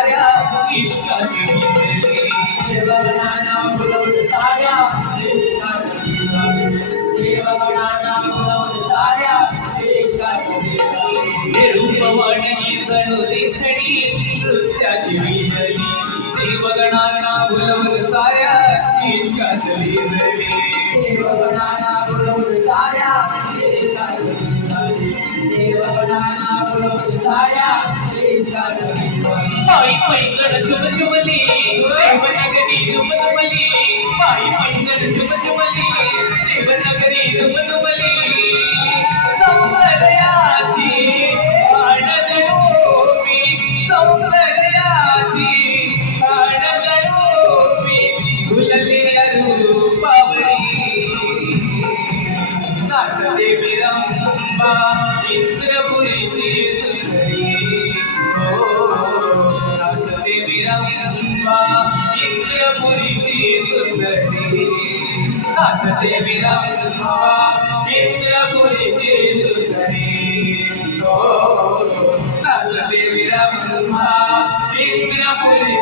साऱ्या इश्कात विरले. देवगणांना बोलवून साऱ्या इश्कात विरले. देवगणांना बोलवून साऱ्या इश्कात विरले. हे रूपवान ही जणू देखणी नृत्याची विरली. देवगणांना बोलवून साऱ्या इश्कात विरले. देवगणांना बोलवून साऱ्या इश्कात विरले. देवगणांना बोलवून साऱ्या इश्कात विरले. पायी पैंगण झुमझुमली देवनगरी दुमदुमली. पायी पैंगण झुमझुमली देवनगरी दुमदुमली. सौंदर्याची आणगणोबी. सौंदर्याची आणगणोबी. फुलले रूपावरी. नाचते विरंबा इंद्रपुरीची सुंदरी. नाचते विरंबा इंद्रपुरीची सुंदरी. नाचते विरंबा इंद्रपुरीची सुंदरी. नाचते विरंबा इंद्रपुरी